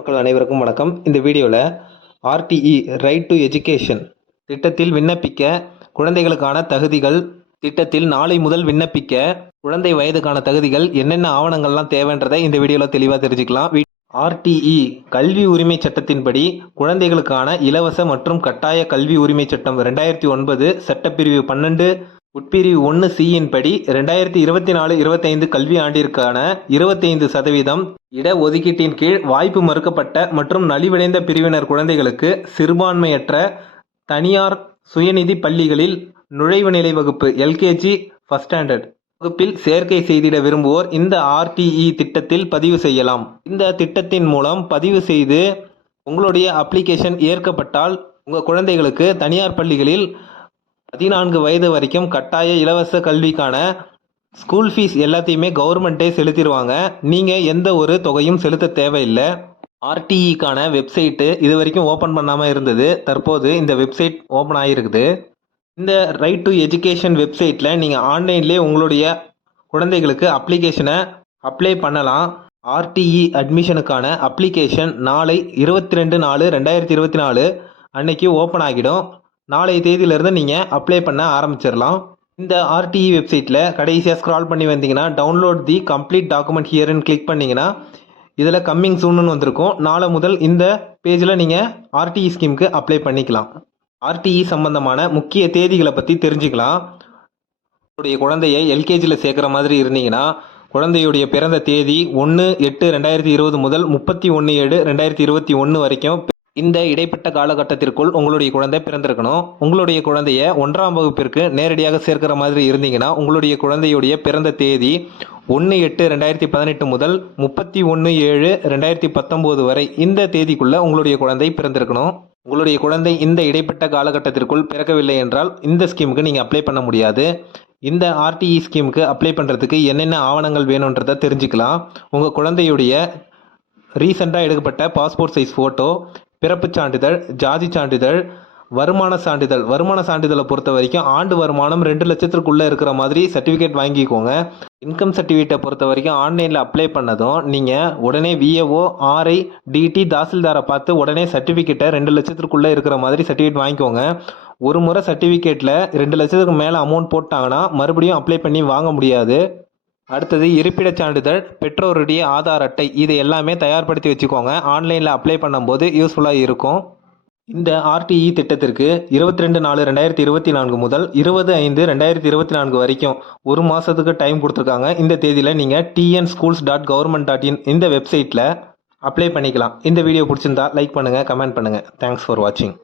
மக்கள் அனைவருக்கும் வணக்கம். இந்த வீடியோவில் ஆர்டிஇ ரைட் டு எஜுகேஷன் திட்டத்தில் விண்ணப்பிக்க குழந்தைகளுக்கான தகுதிகள் திட்டத்தில் நாளை முதல் விண்ணப்பிக்க குழந்தை வயதுக்கான தகுதிகள் என்னென்ன ஆவணங்கள்லாம் தேவைன்றதை இந்த வீடியோவில் தெளிவாக தெரிஞ்சுக்கலாம். ஆர்டிஇ கல்வி உரிமை சட்டத்தின்படி குழந்தைகளுக்கான இலவச மற்றும் கட்டாய கல்வி உரிமை சட்டம் ரெண்டாயிரத்தி ஒன்பது சட்டப்பிரிவு பன்னெண்டு உட்பிரிவு ஒன்று சியின் படி ரெண்டாயிரத்தி இருபத்தி நாலு இருபத்தைந்து கல்வி ஆண்டிற்கான இருபத்தைந்து சதவீதம் இட ஒதுக்கீட்டின் கீழ் வாய்ப்பு மறுக்கப்பட்ட மற்றும் நலிவடைந்த பிரிவினர் குழந்தைகளுக்கு சிறுபான்மையற்ற தனியார் சுயநிதி பள்ளிகளில் நுழைவு நிலை வகுப்பு எல்கேஜி ஃபஸ்ட் ஸ்டாண்டர்ட் வகுப்பில் சேர்க்கை செய்திட விரும்புவோர் இந்த ஆர்டிஇ திட்டத்தில் பதிவு செய்யலாம். இந்த திட்டத்தின் மூலம் பதிவு செய்து உங்களுடைய அப்ளிகேஷன் ஏற்கப்பட்டால் உங்கள் குழந்தைகளுக்கு தனியார் பள்ளிகளில் பதினான்கு வயது வரைக்கும் கட்டாய இலவச கல்விக்கான ஸ்கூல் ஃபீஸ் எல்லாத்தையுமே கவர்மெண்ட்டே செலுத்திடுவாங்க நீங்கள் எந்த ஒரு தொகையும் செலுத்த தேவையில்லை. ஆர்டிஇக்கான வெப்சைட்டு இது வரைக்கும் ஓப்பன் பண்ணாமல் இருந்தது. தற்போது இந்த வெப்சைட் ஓப்பன் ஆகிருக்குது இந்த ரைட் டு எஜுகேஷன் வெப்சைட்டில் நீங்கள் ஆன்லைன்லேயே உங்களுடைய குழந்தைகளுக்கு அப்ளிகேஷனை அப்ளை பண்ணலாம். ஆர்டிஇ அட்மிஷனுக்கான அப்ளிகேஷன் நாளை இருபத்தி ரெண்டு நாலு ரெண்டாயிரத்தி இருபத்தி நாலு அன்னைக்கு ஓப்பன் ஆகிடும். நாளைய தேதியிலிருந்து நீங்கள் அப்ளை பண்ண ஆரம்பிச்சிடலாம். இந்த ஆர்டிஇ வெப்சைட்டில் கடைசியாக ஸ்க்ரால் பண்ணி வந்தீங்கன்னா டவுன்லோட் தி கம்ப்ளீட் டாக்குமெண்ட் ஹியர்னு கிளிக் பண்ணிங்கன்னா இதில் கம்மிங் சூன்னு வந்திருக்கும். நாளை முதல் இந்த பேஜில் நீங்கள் ஆர்டிஇ ஸ்கீமுக்கு அப்ளை பண்ணிக்கலாம். ஆர்டிஇ சம்பந்தமான முக்கிய தேதிகளை பற்றி தெரிஞ்சுக்கலாம். உங்களுடைய குழந்தையை எல்கேஜியில் சேர்க்குற மாதிரி இருந்தீங்கன்னா குழந்தையுடைய பிறந்த தேதி ஒன்று எட்டு ரெண்டாயிரத்தி இருபது முதல் முப்பத்தி ஒன்று ஏழு ரெண்டாயிரத்தி இருபத்தி ஒன்று வரைக்கும் இந்த இடைப்பட்ட காலகட்டத்திற்குள் உங்களுடைய குழந்தை பிறந்திருக்கணும். உங்களுடைய குழந்தைய ஒன்றாம் வகுப்பிற்கு நேரடியாக சேர்க்கிற மாதிரி இருந்தீங்கன்னா உங்களுடைய குழந்தையுடைய பிறந்த தேதி ஒன்று எட்டு ரெண்டாயிரத்தி பதினெட்டு முதல் முப்பத்தி ஒன்று ஏழு ரெண்டாயிரத்தி பத்தொம்போது வரை இந்த தேதிக்குள்ளே உங்களுடைய குழந்தை பிறந்திருக்கணும். உங்களுடைய குழந்தை இந்த இடைப்பட்ட காலகட்டத்திற்குள் பிறக்கவில்லை என்றால் இந்த ஸ்கீமுக்கு நீங்கள் அப்ளை பண்ண முடியாது. இந்த ஆர்டிஇ ஸ்கீமுக்கு அப்ளை பண்ணுறதுக்கு என்னென்ன ஆவணங்கள் வேணுன்றதை தெரிஞ்சுக்கலாம். உங்கள் குழந்தையுடைய ரீசெண்டாக எடுக்கப்பட்ட பாஸ்போர்ட் சைஸ் ஃபோட்டோ பிறப்புச் சான்றிதழ் ஜாதி சான்றிதழ் வருமான சான்றிதழ். வருமான சான்றிதழை பொறுத்த வரைக்கும் ஆண்டு வருமானம் ரெண்டு லட்சத்திற்குள்ளே இருக்கிற மாதிரி சர்டிஃபிகேட் வாங்கிக்கோங்க. இன்கம் சர்டிஃபிகேட்டை பொறுத்த வரைக்கும் ஆன்லைனில் அப்ளை பண்ணதும் நீங்கள் உடனே விஏஓ ஆர்ஐ டிடி தாசில்தாரை பார்த்து உடனே சர்டிஃபிகேட்டை ரெண்டு லட்சத்திற்குள்ளே இருக்கிற மாதிரி சர்டிஃபிகேட் வாங்கிக்கோங்க. ஒரு முறை சர்டிஃபிகேட்டில் ரெண்டு லட்சத்துக்கு மேலே அமௌண்ட் போட்டாங்கன்னா மறுபடியும் அப்ளை பண்ணி வாங்க முடியாது. அடுத்தது இருப்பிடச் சான்றிதழ் பெற்றோருடைய ஆதார் அட்டை. இது எல்லாமே தயார்படுத்தி வச்சுக்கோங்க. ஆன்லைனில் அப்ளை பண்ணும்போது யூஸ்ஃபுல்லாக இருக்கும். இந்த ஆர்டிஇ திட்டத்திற்கு இருபத்தி ரெண்டு நாலு ரெண்டாயிரத்தி இருபத்தி நான்கு முதல் இருபது ஐந்து ரெண்டாயிரத்தி இருபத்தி நான்கு வரைக்கும் ஒரு மாதத்துக்கு டைம் கொடுத்துருக்காங்க. இந்த தேதியில் நீங்கள் TN schools dot government dot in இந்த வெப்சைட்டில் அப்ளை பண்ணிக்கலாம். இந்த வீடியோ பிடிச்சிருந்தா லைக் பண்ணுங்கள் கமெண்ட் பண்ணுங்கள் தேங்க்ஸ் ஃபார் வாட்சிங்